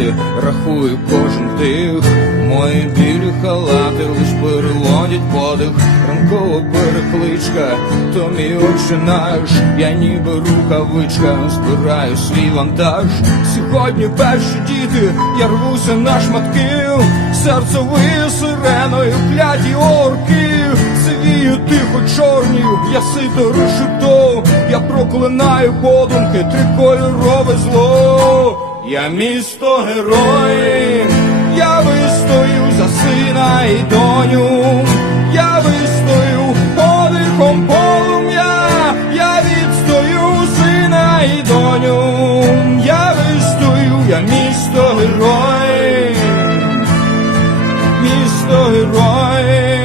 розучився рахую кожен дих. Мої білі халати лиш переводять подих, ранкова перекличка, то мій наш, я ніби рукавичка, збираю свій вантаж. Сьогодні перші діти, я рвуся на шматки, серце виє сиреною, кляті орки, сивію тихо чорнію, я сито решето, я проклинаю подумки, трикольорове зло. Я місто герой, я вистою за сина і доню, я вистою подихом полум'я, я відстою сина і доню, я вистою, я місто герой, місто герой,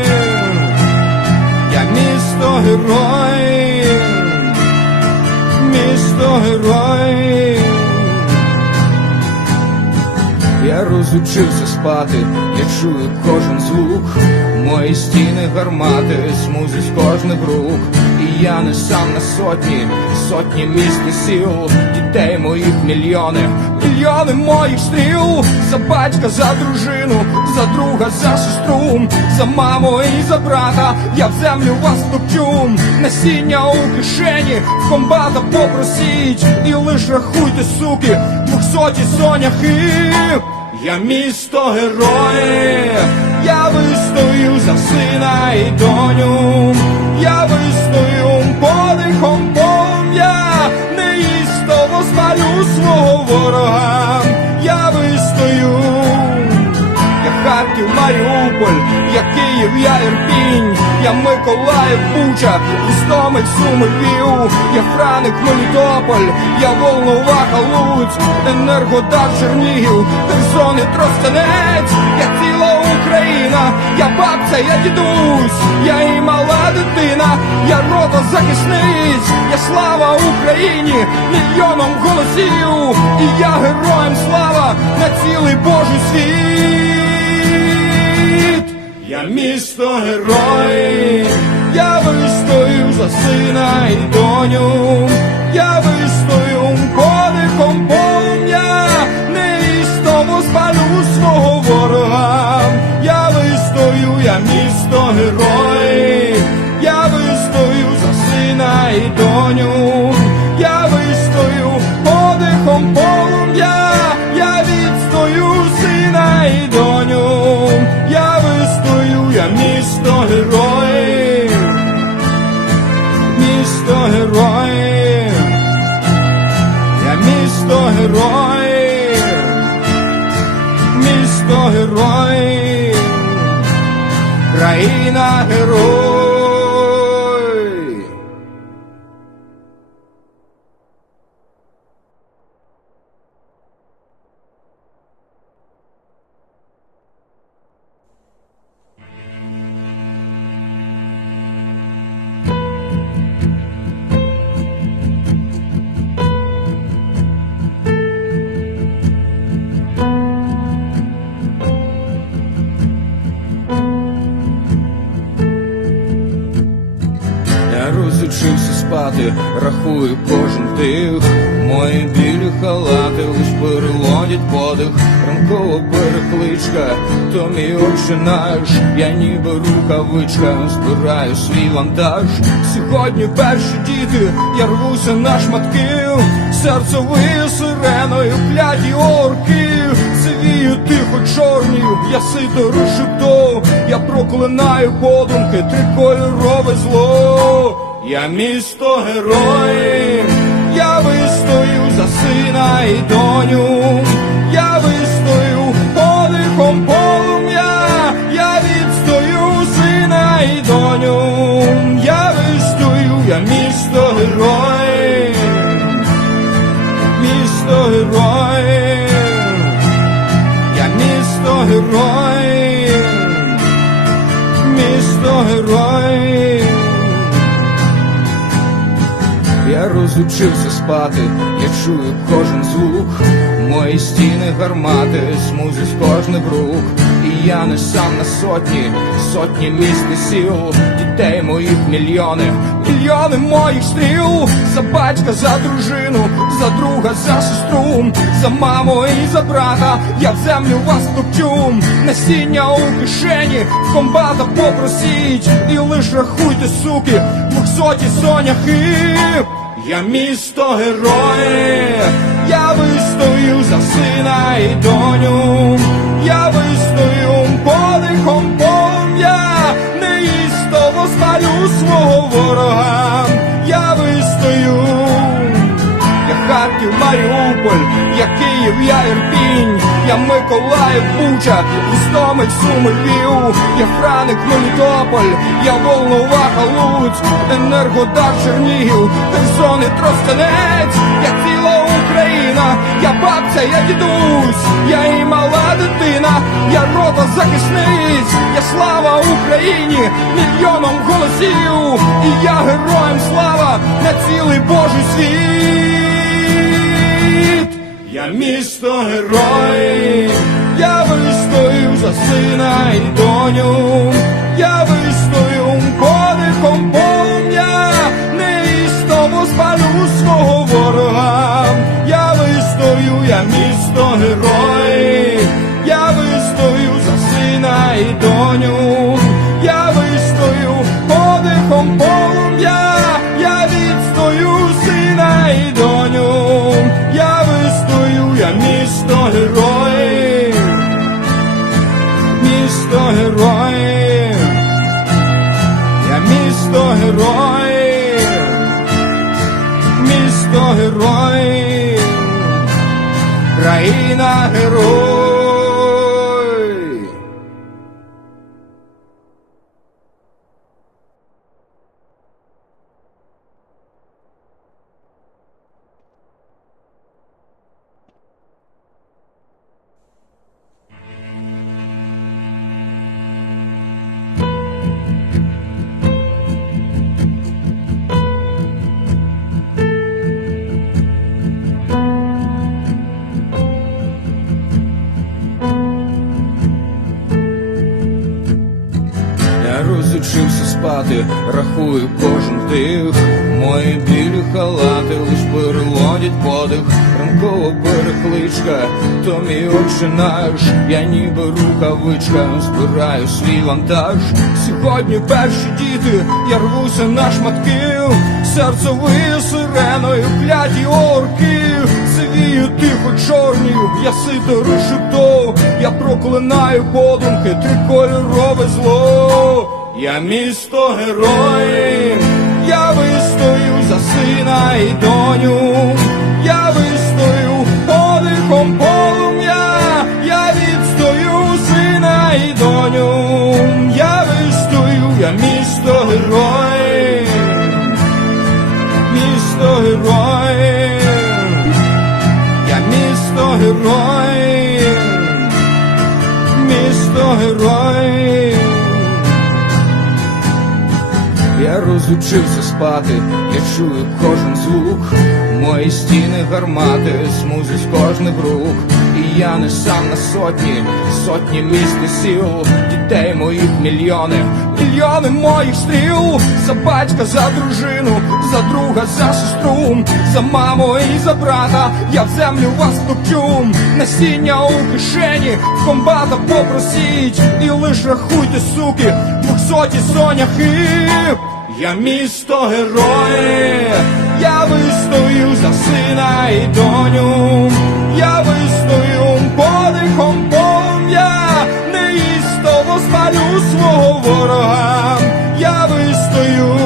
я місто герой, місто герой. Розучився спати, я чую кожен звук, мої стіни гармати, смузі з кожних рук, і я не сам на сотні, сотні міст і сіл, дітей моїх мільйони, мільйони моїх стріл, за батька, за дружину, за друга, за сестру, за маму і за брата, я в землю вас топчу, насіння у кишені, комбата попросіть, і лиш рахуйте, суки, двохсоті соняхи. Я місто герої, я вистою за сина і доню, я вистою подихом полум'я, неїстово спалю свого ворога, я вистою, Харків, Маріуполь, я Київ, я Ірпінь, я Миколаїв, Буча, Істомель, Суми, Львів, я Франик, Мелітополь, я Волноваха, Луць, Енергодар, Чернігів, Херсон і Тростянець, я ціла Україна, я бабця, я дідусь, я і мала дитина, я рота захисниць, я слава Україні, мільйоном голосів, і я героям слава на цілий Божий світ. Я місто герой, я вистою за сина і доню, я вистою подихом полум'я, неістово спалю свого ворога, я вистою, я місто герой, я вистою за сина і доню, місто герої, я місто героїв, місто героїв, країна герой. Халати лиш переводять подих. Ранкова перекличка, то мій отче наш, я ніби рукавичка, збираю свій вантаж. Сьогодні перші діти, я рвуся на шматки, серце виє сиреною, кляті орки, сивію тихо чорнію, я сито решето, я проклинаю подумки, трикольорове зло. Я місто герой, я вистою сина і доню, я вистою подихом полум'я, я відстою сина і доню, я вистою, я місто герой, місто герой, я місто герой, місто герой. Розучився спати, я чую кожен звук, мої стіни гармати, смузі з кожних рук, І я не сам на сотні, сотні міст і сіл, дітей моїх мільйони, мільйони моїх стріл, за батька, за дружину, за друга, за сестру, за маму і за брата, я в землю вас топчу, насіння у кишені, в комбата попросіть, і лиш рахуйте, суки, двохсоті соняхи. Я місто герої, я вистою за сина і доню, я вистою подихом полум'я, неїстово спалю свого ворога, я вистою. Я Харків, Маріуполь, я Київ, я Ірпінь, я Миколаїв, Буча, Істомель, Суми, Львів, я Франик, Мелітополь, я Волноваха, Луцьк, Енергодар, Чернігів, Херсон і Тростянець, я ціла Україна, я бабця, я дідусь, я і мала дитина, я рота захисниць, я слава Україні, мільйоном голосів, і я героям слава на цілий Божий світ. Я місто герой, я вистою за сина і доню, я вистою подихом розучився рахую кожен тих. Мої білі халати лиш перелодять подих, ранкова перекличка, то мій отче наш, я ніби рукавичка, збираю свій вантаж. Сьогодні перші діти, я рвуся на шматки, серце виє сиреною, кляті орки, сивію тихо чорнію, я сито решето, я проклинаю подумки, трикольорове зло. Я місто герой, я вистою за сина і доню, я вистою подихом полум'я, я відстою сина і доню, я вистою, я місто герой, місто герой, я місто герой, місто герой. Розучився спати, я чую кожен звук, мої стіни гармати, смузі з кожних рук, і я не сам на сотні, сотні міст і сіл, дітей моїх мільйони, мільйони моїх стріл, за батька, за дружину, за друга, за сестру, за маму і за брата, я в землю вас топчу, насіння у кишені, в комбата попросіть, і лиш рахуйте, суки, двохсоті соняхи. Я місто герої, я вистою за сина і доню, я вистою подихом полум'я, неїстово спалю свого ворога, я вистою,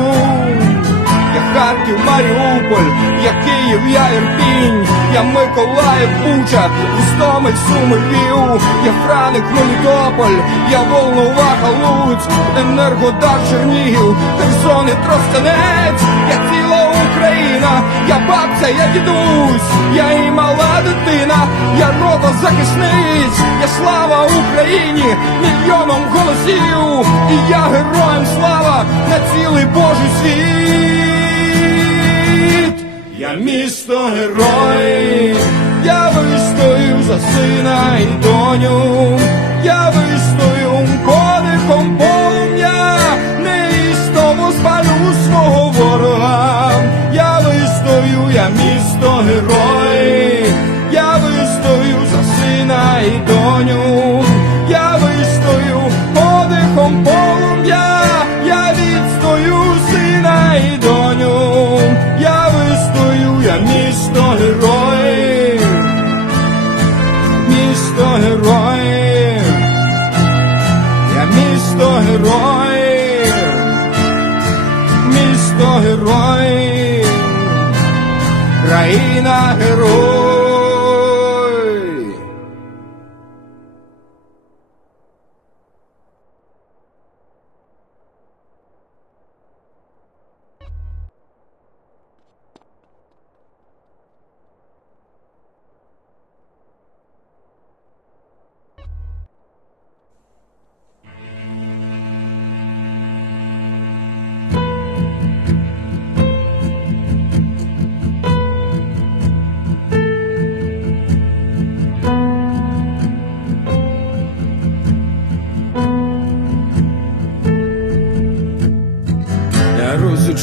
Харків, Маріуполь, я Київ, я Ірпінь, я Миколаїв, Буча, Істомель, Суми, Львів, я Франик, Мелітополь, я Волноваха, Луцьк, Енергодар, Чернігів, Херсон і Тростянець, я ціла Україна, я бабця, я дідусь, я і мала дитина, я рота захисниць, я слава Україні, мільйоном голосів, і я героям слава на цілий Божий світ. Я місто герой, я вистою за сина і доню, я вистою подихом полум'я, не істово спалю свого ворога, я вистою, я місто герой, я вистою за сина і доню, я вистою подихом полум'я, я відстою сина і доню. Христо герой.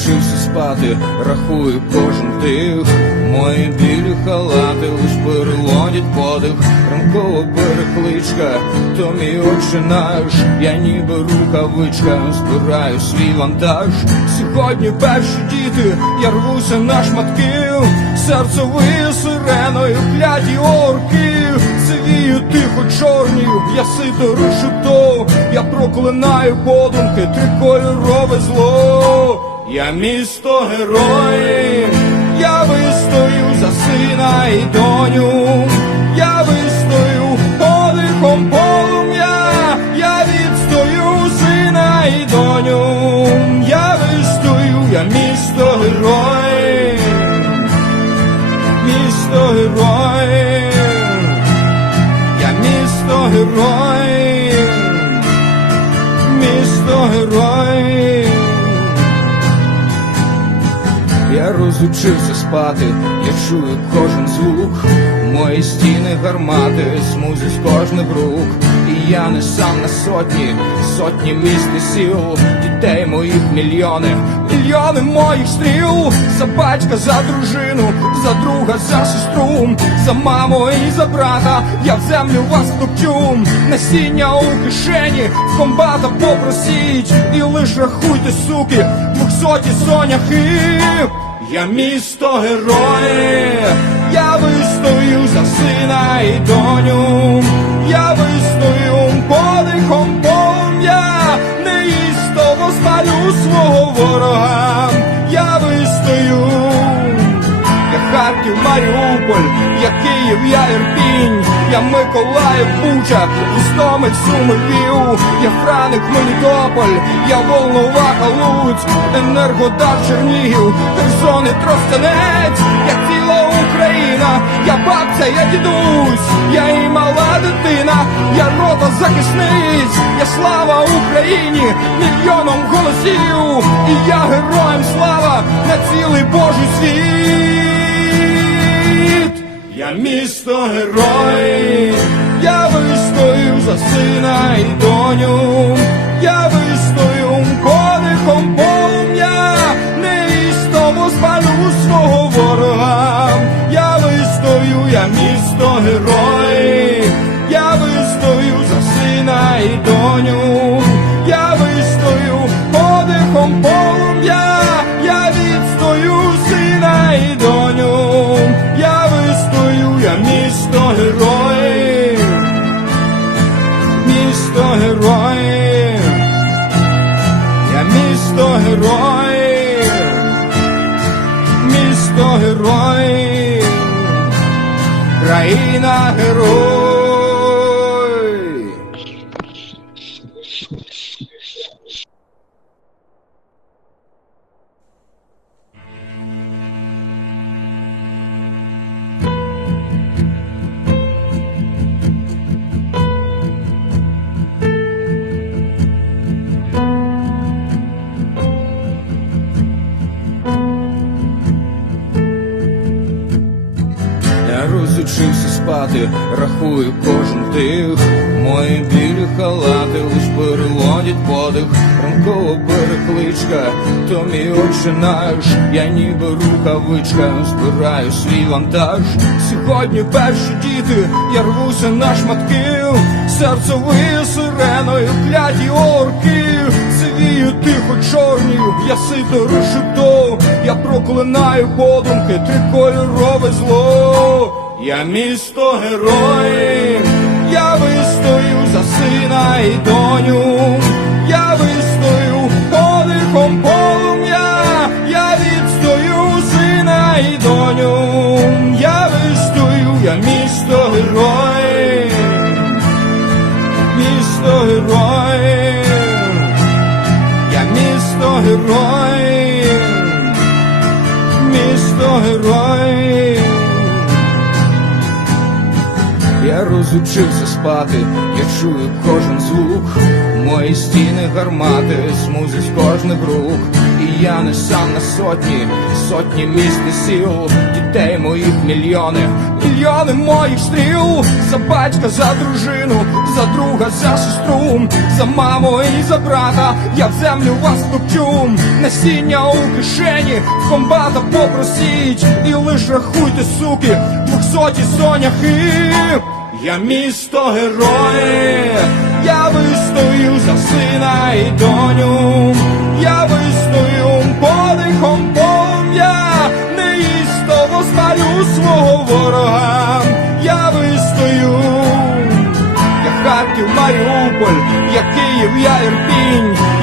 Я спати, рахую кожен тих. Мої білі халати лиш перелодять подих, ранкова перекличка, то мій отче наш, я ніби рукавичка, збираю свій вантаж. Сьогодні перші діти, я рвуся на шматки, серце виє сиреною, кляті орки, Сивію тихо чорнію, я сито решето, я проклинаю подумки, трикольорове зло. Я місто герої, я вистою за сина і доню, я вистою розучився спати, я чую кожен звук, мої стіни гармати, смузі з кожних рук, я не сам на сотні, сотні міст і сіл, дітей моїх мільйони, мільйони моїх стріл, за батька, за дружину, за друга, за сестру, за маму і за брата, я в землю вас втопчу, насіння у кишені, в комбата попросіть, і лиш рахуйте, суки, двохсоті соняхи. Я місто героїв, я вистою за сина і доню, я вистою подихом полум'я, неїстово спалю свого ворога, я вистою, я Харків, Маріуполь, я Київ, я Ірпінь, я Миколаїв, Буча, Істомик, Суми, Львів, я Франик, Мелітополь, я Волноваха, Луцьк, Енергодар, Чернігів, Херсон і Тростянець, я ціла Україна, я бабця, я дідусь, я і мала дитина, я рота захисниць, я слава Україні, мільйоном голосів, і я героям слава на цілий Божий світ. Я місто герой, я вистою за сина і доню, я вистою рахую кожен тих. Мої білі халати лиш перелодять подих, ранкова перекличка, то мій отче наш, я ніби рукавичка, збираю свій вантаж. Сьогодні перші діти, я рвуся на шматки, серце виє сиреною, кляті орки, сивію тихо чорнію, я сито решето, я проклинаю подумки, трикольорове зло я місто герой, я вистою за сина і доню, я вистою подихом полум'я, я відстою сина і доню, я вистою, я місто герой, місто герої, я місто герой, місто герой. Розучився спати, я чую кожен звук, мої стіни гармати, смузи з кожних рук, і я не сам на сотні, сотні міст і сіл, дітей моїх мільйони, мільйони моїх стріл, за батька, за дружину, за друга, за сестру, за маму і за брата, я в землю вас топчу, насіння у кишені, в комбата попросіть, і лиш рахуйте, суки, двохсоті соняхи. Я місто герой, я вистою за сина і доню, я вистою подихом полум'я, неїстово спалю свого ворога, я вистою, я Харків, Маріуполь, я Київ, я Ірпінь,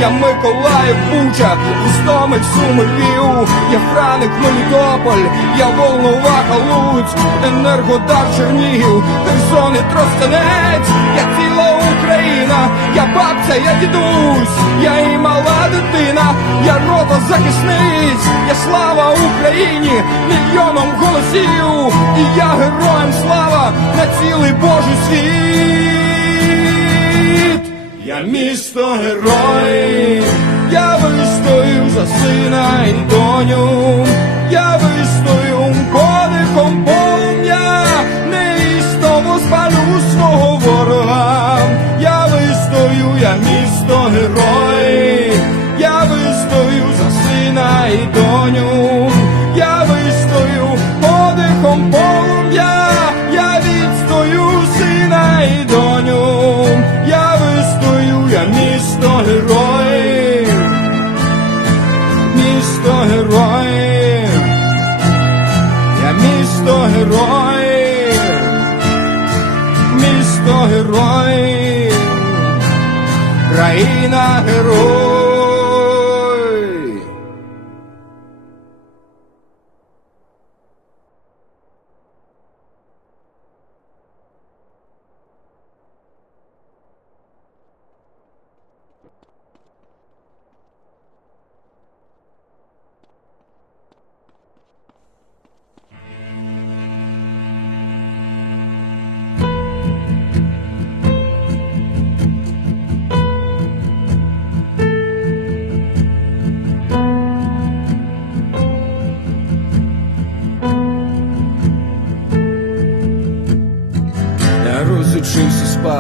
я Миколаїв, Буча, Гостомель, Суми, Львів, я Франик, Мелітополь, я Волноваха, Луць, Енергодар, Чернігів, Херсон і Тростянець, я ціла Україна, я бабця, я дідусь, я і мала дитина, я рота захисниць, я слава Україні, мільйоном голосів, і я героям слава на цілий Божий світ. Я місто герой, я вистою за сина і доню, я вистою подихом полум'я, неістово спалю свого ворога, я вистою, я місто герой, я вистою за сина і доню,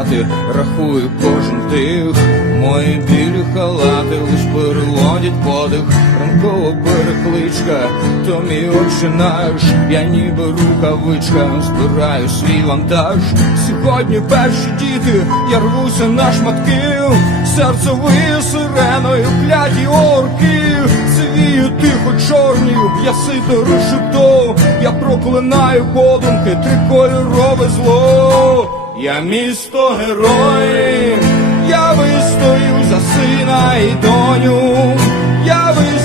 спати, рахую кожен тих. Мої білі халати лиш перелодять подих, ранкова перекличка, то мій отче наш, я ніби рукавичка, збираю свій вантаж. Сьогодні перші діти, я рвуся на шматки, серце виє сиреною, кляті орки, Сивію тихо чорнію, я сито решето, я проклинаю подумки, трикольорове зло. Я місто герой, я вистою за сина і доню, я вистою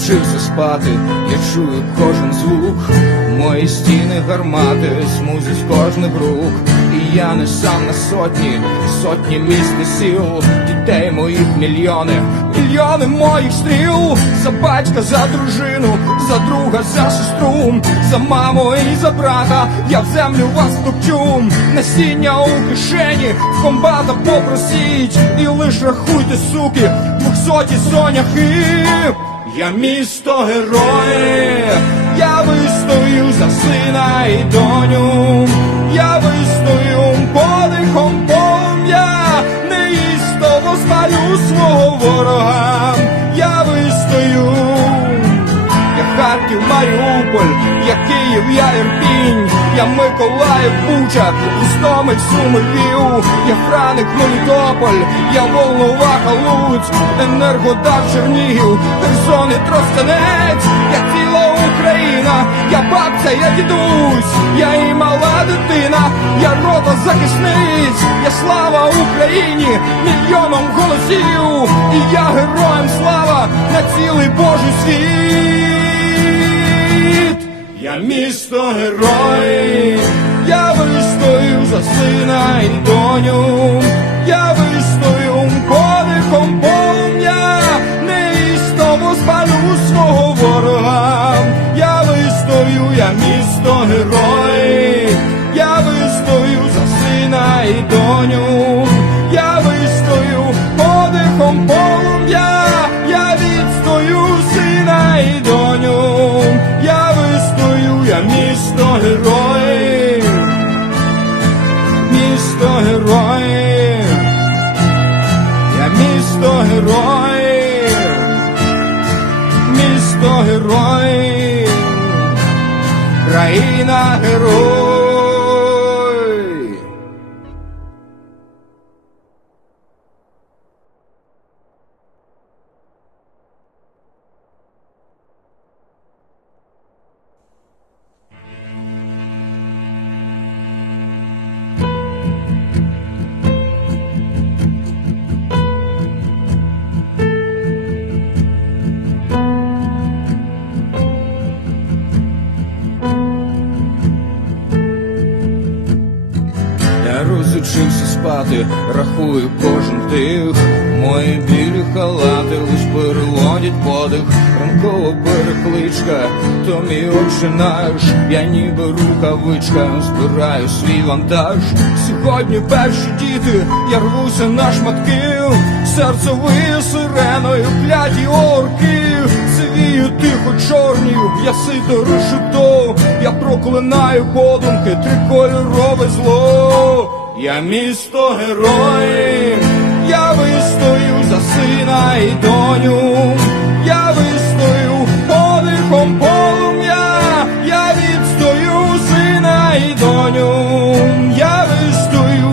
Я розучився спати, я чую кожен звук, мої стіни гармати, смузи з кожних рук, і я не сам на сотні, сотні міст і сіл, дітей моїх мільйони, мільйони моїх стріл, за батька, за дружину, за друга, за сестру, за маму і за брата, я в землю вас топчу, насіння у кишені, в комбата попросіть, і лиш рахуйте, суки, двохсоті соняхи. Я місто герої, я вистою за сина і доню, я вистою подихом полум'я, неїстово спалю свого ворога, я вистою, Харків, Маріуполь, я Київ, я Ірпінь, я Миколаїв, Буча, Гостомель, Суми, Львів, я Франик, Мелітополь, я Волноваха, Луць, Енергодар, Чернігів, Херсон і Тростянець, я ціла Україна, я бабця, я дідусь, я і мала дитина, я рота захисниць, я слава Україні, мільйоном голосів, і я героям слава на цілий Божий світ. Я місто герой, я вистою за сина і доню, я вистою подихом полум'я, неістово спалю свого ворога, я вистою, я місто герой, я вистою за сина і доню, країна герой. Наш, я ніби рукавичка, збираю свій вантаж. Сьогодні перші діти, я рвуся на шматки, серце виє сиреною, кляті орки, Сивію тихо чорнію, я сито решето, я проклинаю подумки, трикольорове зло. Я місто герой, я вистою за сина і доню, я вистою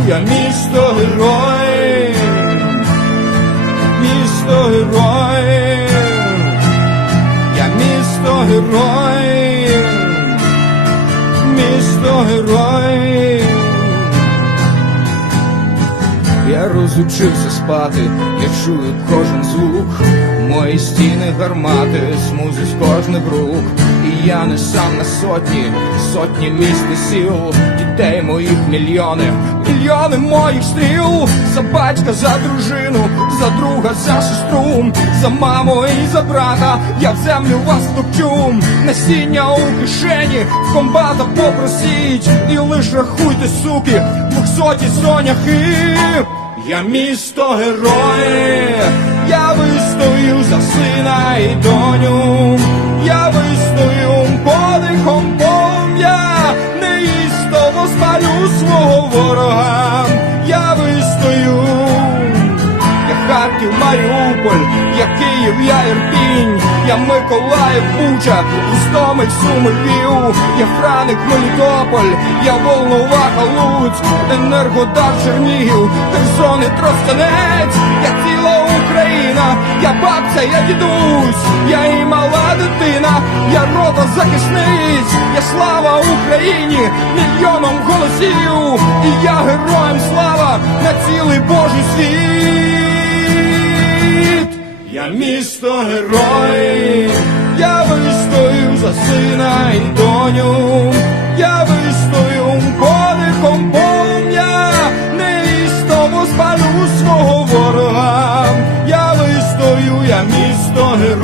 я місто герой, місто герой. Я місто герой, місто герой. Я розучився спати, я чую кожен звук, мої стіни гармати, смузи з кожних рук. Я не сам на сотні, сотні міст і сіл, дітей моїх мільйони, мільйони моїх стріл, за батька, за дружину, за друга, за сестру, за маму і за брата, я в землю вас топчу, насіння у кишені, в комбата попросіть, і лиш рахуйте, суки, двохсоті соняхи. Я місто герой, я вистою за сина і доню, я вистою неїстово свого ворога, я вистою, я Харків, Маріуполь, я Київ, я Ірпінь, я Миколаїв, Буча, Гостомель, Суми, Львів, я Франик, Мелітополь, я Волноваха, Луцьк, Енергодар, Чернігів, Херсон і Тростянець, я я бабця, я дідусь, я і мала дитина, я рота захисниць, я слава Україні, мільйоном голосів, і я героям слава на цілий Божий світ. Я місто герой, я вистою за сина і доню, я вистою подихом полум'я, неістово спалю свого ворога, я вистою, я місто герой,